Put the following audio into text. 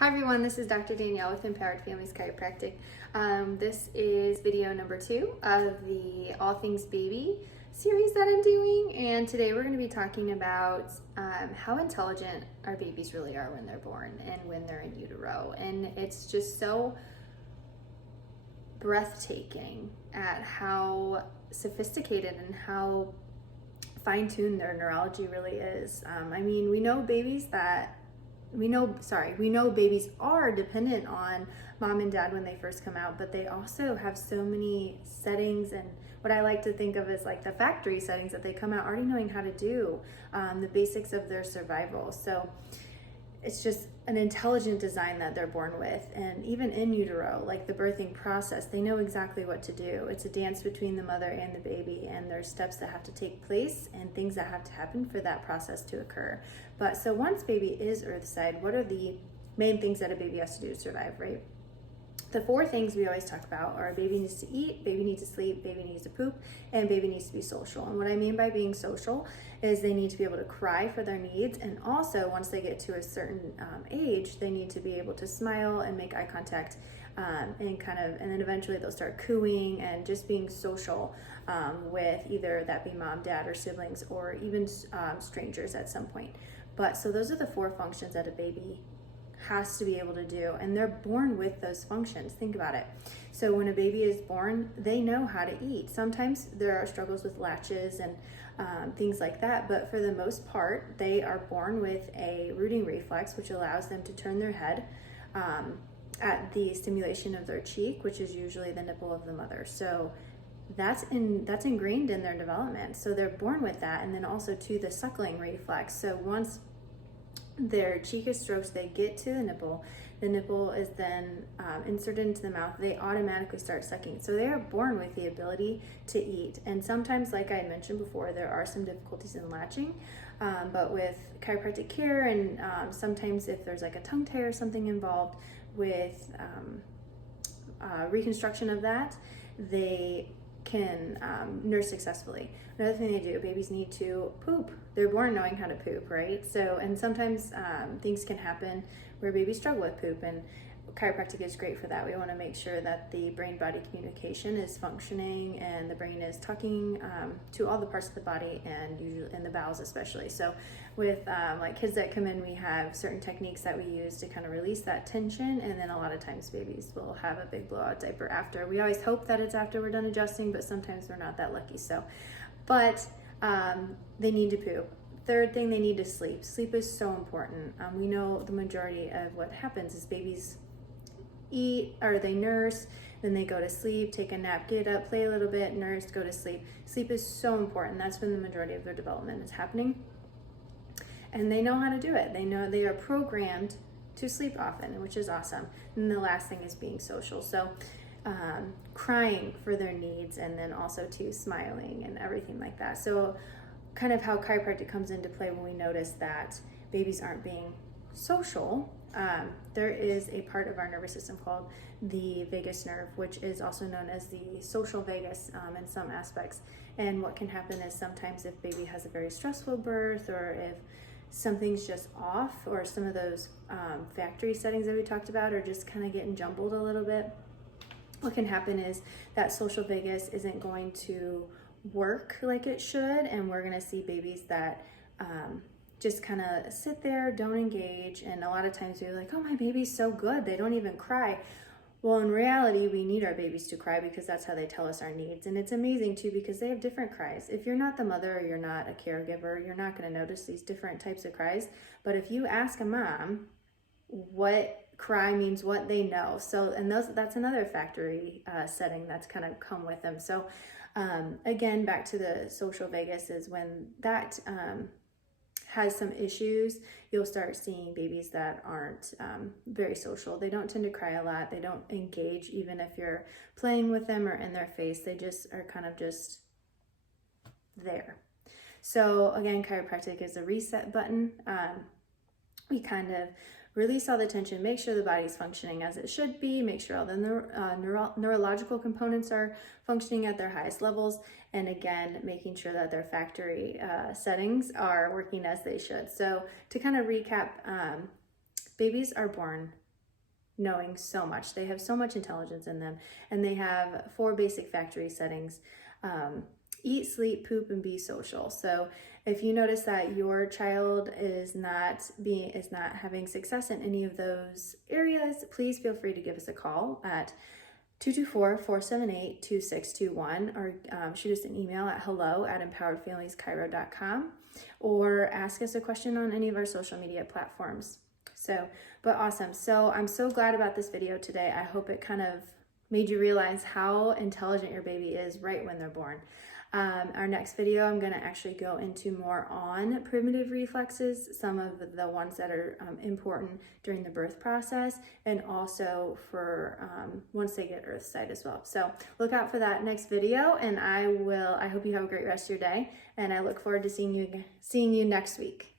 Hi everyone, this is Dr. Danielle with Empowered Families Chiropractic. This is video number 2 of the All Things Baby series that I'm doing, and today we're going to be talking about how intelligent our babies really are when they're born and when they're in utero. And it's just so breathtaking at how sophisticated and how fine-tuned their neurology really is. We know babies are dependent on mom and dad when they first come out, but they also have so many settings and what I like to think of as like the factory settings that they come out already knowing how to do, the basics of their survival. So it's just an intelligent design that they're born with. And even in utero, like the birthing process, they know exactly what to do. It's a dance between the mother and the baby, and there's steps that have to take place and things that have to happen for that process to occur. But so once baby is earthside, what are the main things that a baby has to do to survive, right? The 4 things we always talk about are baby needs to eat, baby needs to sleep, baby needs to poop, and baby needs to be social. And what I mean by being social is they need to be able to cry for their needs, and also once they get to a certain age, they need to be able to smile and make eye contact, and then eventually they'll start cooing and just being social with either that be mom, dad, or siblings, or even strangers at some point. But so those are the 4 functions that a baby has to be able to do, and they're born with those functions. Think about it. So when a baby is born, they know how to eat. Sometimes there are struggles with latches and things like that, but for the most part, they are born with a rooting reflex, which allows them to turn their head at the stimulation of their cheek, which is usually the nipple of the mother. So that's ingrained in their development. So they're born with that, and then also to the suckling reflex. So once their cheek is stroked, they get to the nipple is then inserted into the mouth, they automatically start sucking. So they are born with the ability to eat. And sometimes, like I mentioned before, there are some difficulties in latching, but with chiropractic care and sometimes if there's like a tongue tie or something involved with reconstruction of that, they can nurse successfully. Another thing they do, babies need to poop. They're born knowing how to poop, right? So, and sometimes things can happen where babies struggle with poop, and chiropractic is great for that. We want to make sure that the brain-body communication is functioning and the brain is talking to all the parts of the body, and usually in the bowels especially. So with like kids that come in, we have certain techniques that we use to kind of release that tension, and then a lot of times babies will have a big blowout diaper after. We always hope that it's after we're done adjusting, but sometimes we're not that lucky. So, but they need to poop. Third thing, they need to sleep. Sleep is so important. We know the majority of what happens is babies eat, or they nurse, then they go to sleep, take a nap, get up, play a little bit, nurse, go to sleep. Sleep is so important. That's when the majority of their development is happening. And they know how to do it. They know they are programmed to sleep often, which is awesome. And the last thing is being social. So crying for their needs, and then also to smiling and everything like that. So kind of how chiropractic comes into play when we notice that babies aren't being social. There is a part of our nervous system called the vagus nerve, which is also known as the social vagus in some aspects. And what can happen is sometimes if baby has a very stressful birth, or if something's just off, or some of those factory settings that we talked about are just kind of getting jumbled a little bit, what can happen is that social vagus isn't going to work like it should, and we're going to see babies that just kind of sit there, don't engage, and a lot of times we're like, oh, my baby's so good, they don't even cry. Well, in reality, we need our babies to cry because that's how they tell us our needs. And it's amazing too, because they have different cries. If you're not the mother or you're not a caregiver, you're not going to notice these different types of cries. But if you ask a mom what cry means, what they know. So, and that's another factory setting that's kind of come with them. So again, back to the social vagus is when that has some issues, you'll start seeing babies that aren't very social. They don't tend to cry a lot. They don't engage even if you're playing with them or in their face. They just are kind of just there. So again, chiropractic is a reset button. We kind of release all the tension, make sure the body's functioning as it should be, make sure all the neurological components are functioning at their highest levels, and again, making sure that their factory settings are working as they should. So to kind of recap, babies are born knowing so much. They have so much intelligence in them, and they have 4 basic factory settings. Eat, sleep, poop, and be social. So if you notice that your child is not having success in any of those areas, please feel free to give us a call at 224-478-2621 or shoot us an email at hello@empoweredfamilieschiro.com or ask us a question on any of our social media platforms. But awesome. So I'm so glad about this video today. I hope it kind of made you realize how intelligent your baby is right when they're born. Our next video, I'm going to actually go into more on primitive reflexes, some of the ones that are important during the birth process, and also for once they get earthside as well. So look out for that next video, and I hope you have a great rest of your day, and I look forward to seeing you next week.